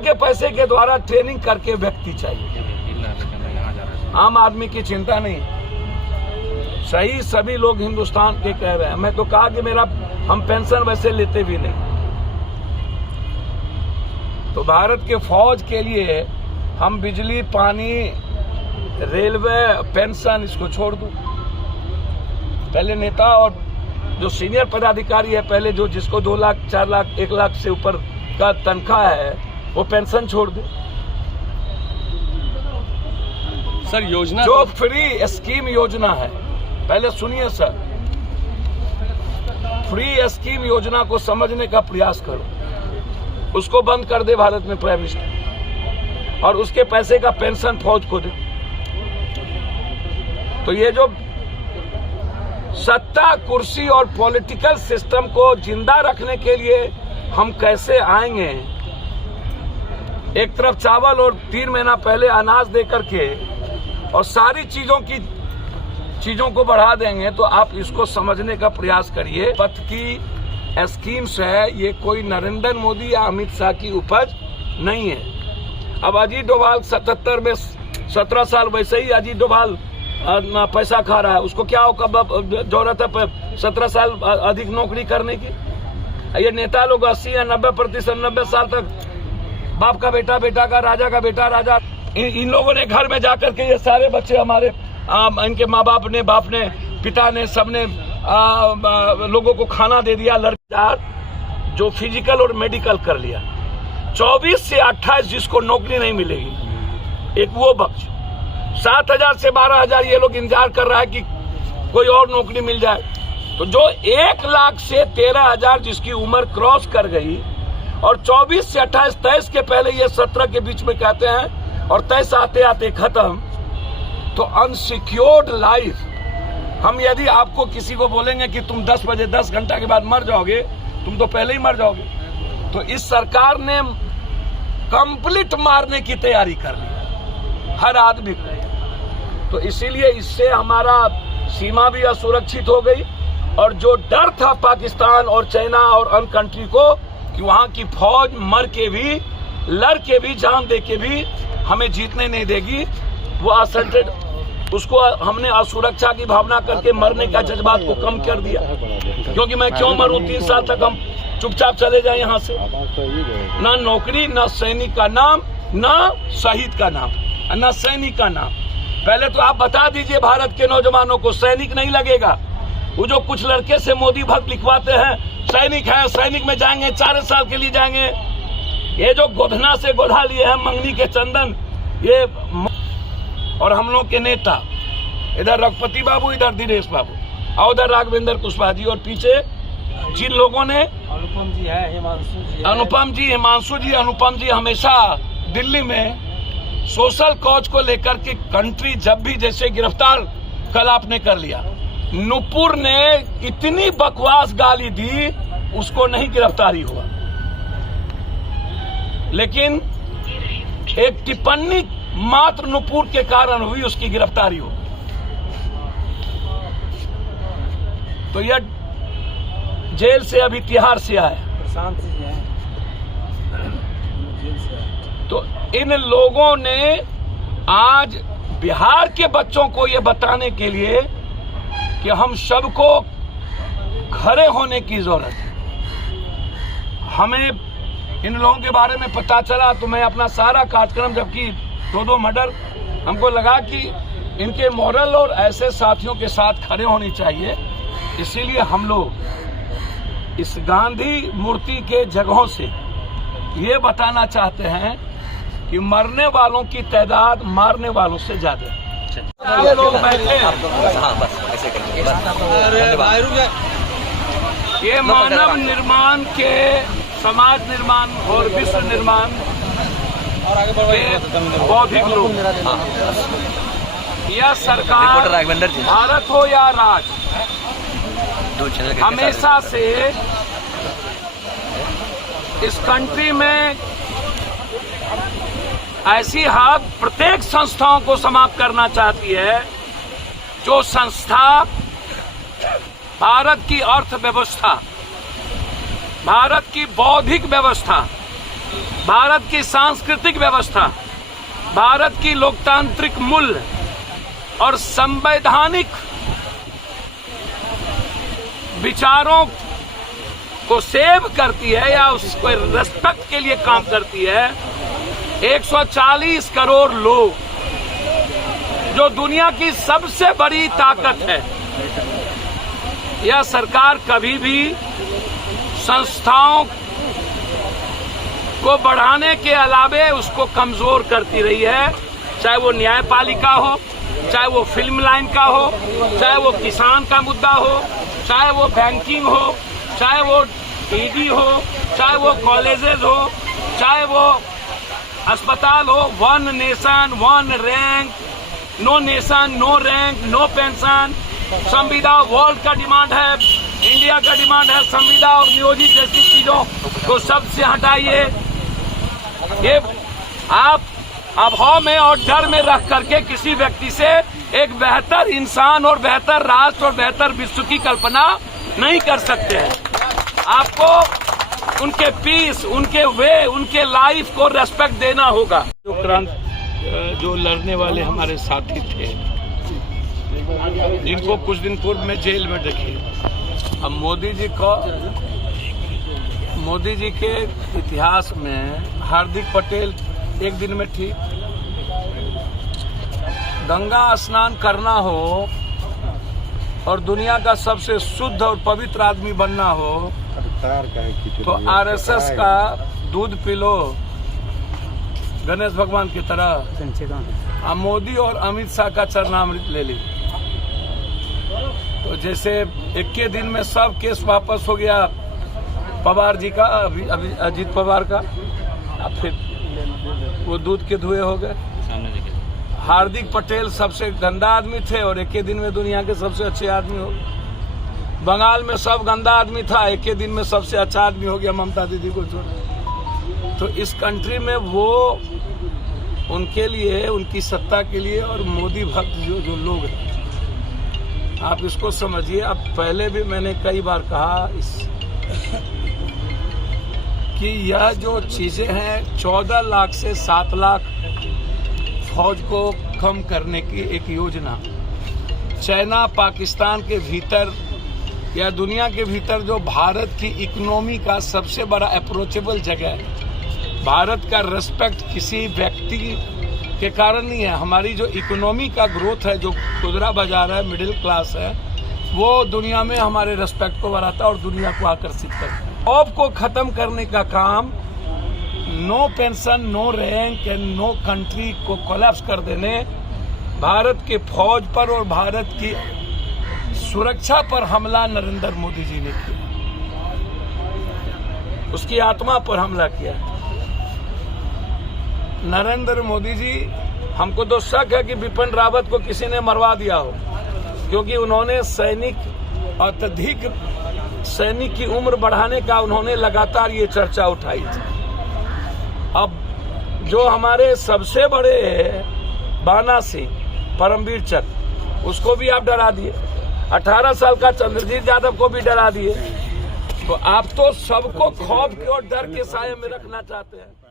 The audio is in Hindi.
के पैसे के द्वारा ट्रेनिंग करके व्यक्ति चाहिए, आम आदमी की चिंता नहीं। सही सभी लोग हिंदुस्तान के कह रहे हैं। मैं तो कहा कि हम पेंशन वैसे लेते भी नहीं। तो भारत के फौज के लिए हम बिजली, पानी, रेलवे, पेंशन इसको छोड़ दूं। पहले नेता और जो सीनियर पदाधिकारी है, पहले जो जिसको 2 लाख, 4 लाख, 1 लाख से ऊपर का तनख्वाह है, वो पेंशन छोड़ दे। सर योजना जो फ्री स्कीम योजना है, पहले सुनिए सर, फ्री स्कीम योजना को समझने का प्रयास करो, उसको बंद कर दे भारत में प्राइम मिनिस्टर, और उसके पैसे का पेंशन फौज को दे। तो ये जो सत्ता, कुर्सी और पॉलिटिकल सिस्टम को जिंदा रखने के लिए हम कैसे आएंगे, एक तरफ चावल और 3 महीना पहले अनाज दे करके और सारी चीजों को बढ़ा देंगे, तो आप इसको समझने का प्रयास करिए। पथ की स्कीम्स है, ये कोई नरेंद्र मोदी या अमित शाह की उपज नहीं है। अब अजीत डोभाल 77 में 17 साल वैसे ही अजीत डोभाल पैसा खा रहा है, उसको क्या जरूरत है 17 साल अधिक नौकरी करने की। ये नेता लोग 80 या 90%, 90 साल तक बाप का बेटा, बेटा का राजा का बेटा राजा। इन लोगों ने घर में जाकर के ये सारे बच्चे हमारे इनके माँ बाप ने, पिता ने, सबने लोगों को खाना दे दिया। लड़का जो फिजिकल और मेडिकल कर लिया, 24 से 28 जिसको नौकरी नहीं मिलेगी, एक वो बख्श। 7,000 से 12,000 ये लोग इंतजार कर रहा है कि कोई और नौकरी मिल जाए। तो जो 1 लाख से 13,000 जिसकी उम्र क्रॉस कर गई, और 24 से 28, 23 के पहले ये 17 के बीच में कहते हैं, और 23 आते आते खत्म। तो अनसिक्योर्ड लाइफ, हम यदि आपको किसी को बोलेंगे कि तुम 10 बजे 10 घंटा के बाद मर जाओगे, तुम तो पहले ही मर जाओगे। तो इस सरकार ने कंप्लीट मारने की तैयारी कर ली हर आदमी को। तो इसीलिए इससे हमारा सीमा भी असुरक्षित हो गई, और जो डर था पाकिस्तान और चाइना और अन्य कंट्री को कि वहां की फौज मर के भी, लड़ के भी, जान दे के भी हमें जीतने नहीं देगी, वो असंटेड, उसको हमने असुरक्षा की भावना करके मरने का जज्बात को कम कर दिया। क्योंकि मैं क्यों मरूं, 3 साल तक हम चुपचाप चले जाए यहाँ से। ना नौकरी, ना सैनिक का नाम, ना शहीद का नाम, ना सैनिक का नाम। पहले तो आप बता दीजिए भारत के नौजवानों को, सैनिक नहीं लगेगा। वो जो कुछ लड़के से मोदी भक्त लिखवाते हैं, सैनिक है, सैनिक में जाएंगे, 4 साल के लिए जाएंगे। ये जो गोधना से गोधा लिए हैं, मंगनी के चंदन, ये और हम लोग के नेता, इधर रघुपति बाबू, इधर दिनेश बाबू, और उधर राघवेंद्र कुशवाहा जी, और पीछे जिन लोगों ने अनुपम जी है, हिमांशु जी, अनुपम जी हमेशा दिल्ली में सोशल कॉज को लेकर के कंट्री जब भी, जैसे गिरफ्तार कल आपने कर लिया, नुपुर ने इतनी बकवास गाली दी, उसको नहीं गिरफ्तारी हुआ, लेकिन एक टिप्पणी मात्र नुपुर के कारण हुई, उसकी गिरफ्तारी हो। तो यह जेल से अभी तिहाड़ से आया, तो इन लोगों ने आज बिहार के बच्चों को यह बताने के लिए कि हम सबको खड़े होने की जरूरत है। हमें इन लोगों के बारे में पता चला तो मैं अपना सारा कार्यक्रम, जबकि 2 मर्डर, हमको लगा कि इनके मॉरल और ऐसे साथियों के साथ खड़े होनी चाहिए। इसीलिए हम लोग इस गांधी मूर्ति के जगहों से ये बताना चाहते हैं कि मरने वालों की तादाद मारने वालों से ज्यादा है। लोग बैठे ये मानव निर्माण के, समाज निर्माण और विश्व निर्माण के बौद्धिक लोग, यह सरकार, भारत हो या राज्य, हमेशा से इस कंट्री में ऐसी हाथ प्रत्येक संस्थाओं को समाप्त करना चाहती है जो संस्था भारत की अर्थव्यवस्था, भारत की बौद्धिक व्यवस्था, भारत की सांस्कृतिक व्यवस्था, भारत की लोकतांत्रिक मूल्य और संवैधानिक विचारों को सेव करती है या उसको रेस्पेक्ट के लिए काम करती है 140 करोड़ लोग, जो दुनिया की सबसे बड़ी ताकत है। यह सरकार कभी भी संस्थाओं को बढ़ाने के अलावे उसको कमजोर करती रही है, चाहे वो न्यायपालिका हो, चाहे वो फिल्म लाइन का हो, चाहे वो किसान का मुद्दा हो, चाहे वो बैंकिंग हो, चाहे वो ईडी हो, चाहे वो कॉलेजेस हो, चाहे वो अस्पताल हो। One nation one rank, no nation no rank no pension, संविदा वर्ल्ड का डिमांड है, इंडिया का डिमांड है। संविदा और नियोजित जैसी चीजों को सबसे हटाइए। ये आप अभाव में और डर में रख करके किसी व्यक्ति से एक बेहतर इंसान और बेहतर राष्ट्र और बेहतर विश्व की कल्पना नहीं कर सकते हैं। आपको उनके पीस, उनके वे, उनके लाइफ को रेस्पेक्ट देना होगा। जो लड़ने वाले हमारे साथी थे, जिनको कुछ दिन पूर्व में जेल में रखे, अब मोदी जी के इतिहास में हार्दिक पटेल एक दिन में ठीक, गंगा स्नान करना हो और दुनिया का सबसे शुद्ध और पवित्र आदमी बनना हो तो आरएसएस का दूध पी लो गणेश भगवान की तरह। अब मोदी और अमित शाह का चरणामृत ले ली तो जैसे एक के दिन में सब केस वापस हो गया पवार जी का, अभी अजीत पवार का, अब फिर वो दूध के धुएं हो गए। हार्दिक पटेल सबसे गंदा आदमी थे और एक के दिन में दुनिया के सबसे अच्छे आदमी हो गए। बंगाल में सब गंदा आदमी था, एक के दिन में सबसे अच्छा आदमी हो गया ममता दीदी को छोड़। तो इस कंट्री में वो उनके लिए, उनकी सत्ता के लिए और मोदी भक्त जो लोग हैं, आप इसको समझिए। अब पहले भी मैंने कई बार कहा कि यह जो चीजें हैं 14 लाख से 7 लाख फौज को कम करने की एक योजना, चाइना पाकिस्तान के भीतर या दुनिया के भीतर जो भारत की इकोनॉमी का सबसे बड़ा अप्रोचेबल जगह है, भारत का रेस्पेक्ट किसी व्यक्ति के कारण नहीं है। हमारी जो इकोनॉमी का ग्रोथ है, जो खुदरा बाजार है, मिडिल क्लास है, वो दुनिया में हमारे रेस्पेक्ट को बढ़ाता है और दुनिया को आकर्षित करता है। जॉब को खत्म करने का काम, no pension no rank and no country को कोलैप्स कर देने, भारत के फौज पर और भारत की सुरक्षा पर हमला नरेंद्र मोदी जी ने किया, उसकी आत्मा पर हमला किया। नरेंद्र मोदी जी, हमको तो शक है कि बिपिन रावत को किसी ने मरवा दिया हो, क्योंकि उन्होंने अत्यधिक सैनिक की उम्र बढ़ाने का उन्होंने लगातार ये चर्चा उठाई थी। अब जो हमारे सबसे बड़े बाना सिंह, परमवीर चक्र, उसको भी आप डरा दिए। 18 साल का चंद्रजीत यादव को भी डरा दिए। तो आप तो सबको खौफ के और डर के साये में रखना चाहते हैं।